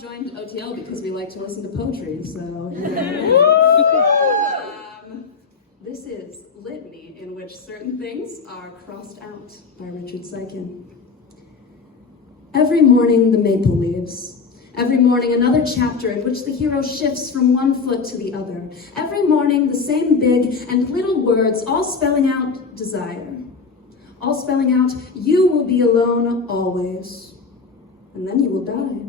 Joined OTL because we like to listen to poetry, so this is Litany, in which certain things are crossed out by Richard Siken. Every morning the maple leaves. Every morning another chapter in which the hero shifts from one foot to the other. Every morning the same big and little words, all spelling out desire. All spelling out, you will be alone always, and then you will die.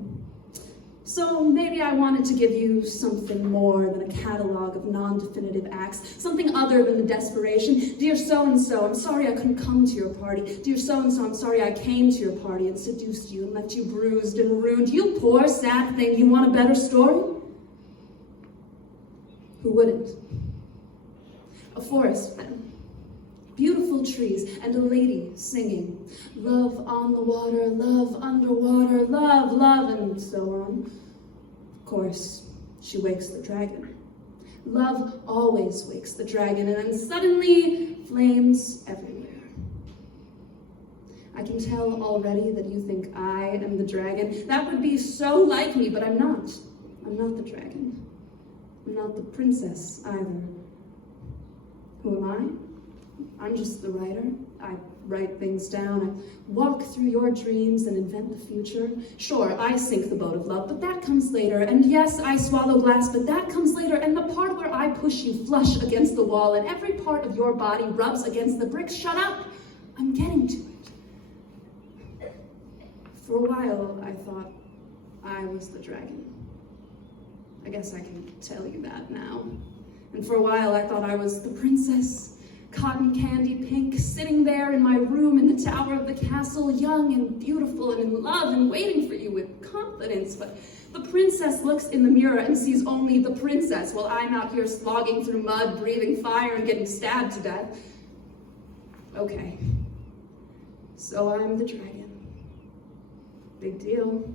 So maybe I wanted to give you something more than a catalog of non-definitive acts, something other than the desperation. Dear so-and-so, I'm sorry I couldn't come to your party. Dear so-and-so, I'm sorry I came to your party and seduced you and left you bruised and ruined. You poor, sad thing, you want a better story? Who wouldn't? A forest, then. Beautiful trees and a lady singing. Love on the water, love underwater, love, love, and so on. Of course, she wakes the dragon. Love always wakes the dragon, and then suddenly flames everywhere. I can tell already that you think I am the dragon. That would be so like me, but I'm not. I'm not the dragon. I'm not the princess either. Who am I? I'm just the writer. I write things down. I walk through your dreams and invent the future. Sure, I sink the boat of love, but that comes later. And yes, I swallow glass, but that comes later. And the part where I push you flush against the wall and every part of your body rubs against the bricks, shut up! I'm getting to it. For a while, I thought I was the dragon. I guess I can tell you that now. And for a while, I thought I was the princess. Cotton candy pink, sitting there in my room in the tower of the castle, young and beautiful and in love and waiting for you with confidence. But the princess looks in the mirror and sees only the princess, while I'm out here slogging through mud, breathing fire, and getting stabbed to death. Okay, so I'm the dragon. Big deal.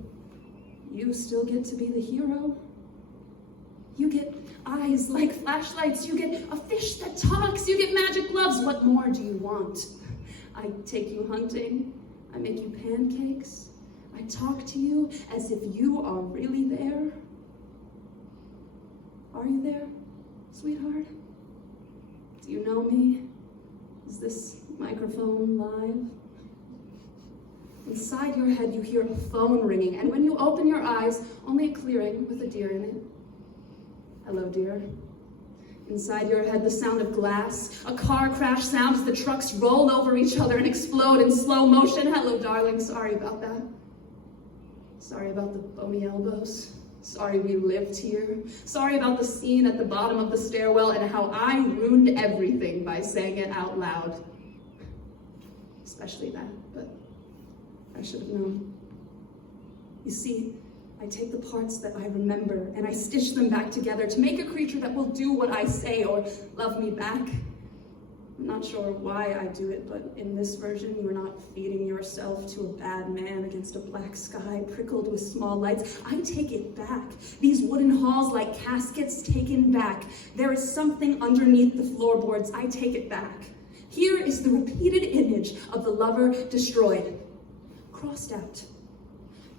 You still get to be the hero. You get eyes like flashlights, you get a fish that talks, you get magic gloves. What more do you want? I take you hunting, I make you pancakes, I talk to you as if you are really there. Are you there, sweetheart? Do you know me? Is this microphone live? Inside your head you hear a phone ringing, and when you open your eyes, only a clearing with a deer in it. Hello, dear. Inside your head, the sound of glass, a car crash sound as the trucks roll over each other and explode in slow motion. Hello, darling. Sorry about that. Sorry about the bony elbows. Sorry we lived here. Sorry about the scene at the bottom of the stairwell and how I ruined everything by saying it out loud. Especially that, but I should have known. You see, I take the parts that I remember and I stitch them back together to make a creature that will do what I say or love me back. I'm not sure why I do it, but in this version, you are not feeding yourself to a bad man against a black sky prickled with small lights. I take it back. These wooden halls like caskets taken back. There is something underneath the floorboards. I take it back. Here is the repeated image of the lover destroyed, crossed out.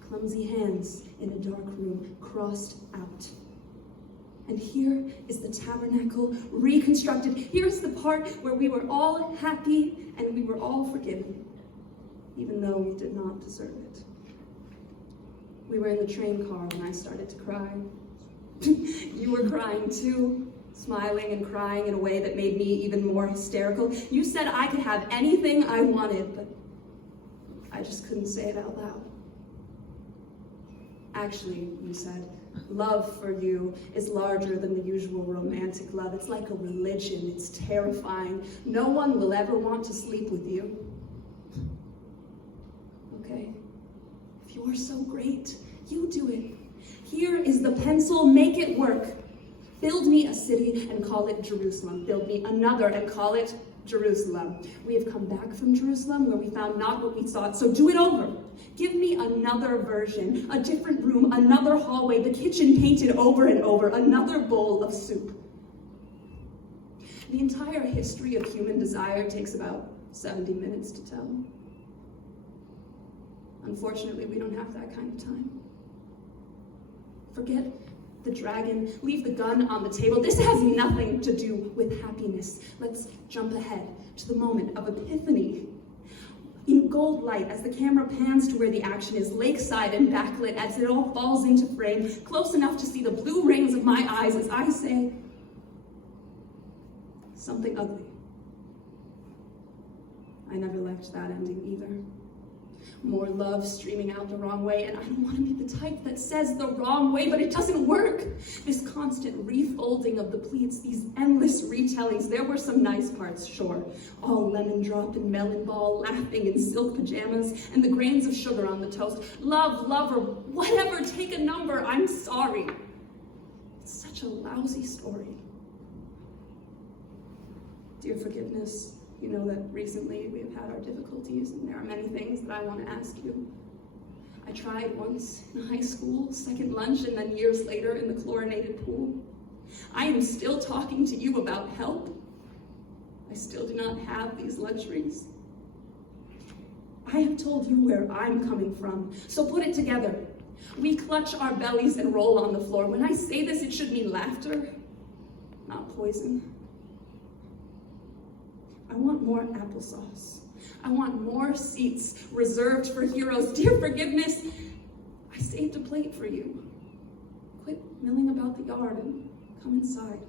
Clumsy hands in a dark room, crossed out. And here is the tabernacle reconstructed. Here's the part where we were all happy and we were all forgiven, even though we did not deserve it. We were in the train car when I started to cry. You were crying too, smiling and crying in a way that made me even more hysterical. You said I could have anything I wanted, but I just couldn't say it out loud. Actually, you said, love for you is larger than the usual romantic love. It's like a religion. It's terrifying. No one will ever want to sleep with you. Okay, if you're so great, you do it. Here is the pencil. Make it work. Build me a city and call it Jerusalem. Build me another and call it Jerusalem. We have come back from Jerusalem where we found not what we sought, so do it over. Give me another version, a different room, another hallway, the kitchen painted over and over, another bowl of soup. The entire history of human desire takes about 70 minutes to tell. Unfortunately, we don't have that kind of time. Forget the dragon, leave the gun on the table. This has nothing to do with happiness. Let's jump ahead to the moment of epiphany. In gold light, as the camera pans to where the action is, lakeside and backlit, as it all falls into frame, close enough to see the blue rings of my eyes as I say something ugly. I never liked that ending either. More love streaming out the wrong way, and I don't want to be the type that says the wrong way, but it doesn't work. This constant refolding of the pleats, these endless retellings. There were some nice parts, sure. All lemon drop and melon ball, laughing in silk pajamas, and the grains of sugar on the toast. Love, lover, whatever, take a number, I'm sorry. It's such a lousy story. Dear forgiveness, you know that recently we have had our difficulties, and there are many things that I want to ask you. I tried once in high school, second lunch, and then years later in the chlorinated pool. I am still talking to you about help. I still do not have these luxuries. I have told you where I'm coming from, so put it together. We clutch our bellies and roll on the floor. When I say this, it should mean laughter, not poison. I want more applesauce. I want more seats reserved for heroes. Dear forgiveness, I saved a plate for you. Quit milling about the yard and come inside.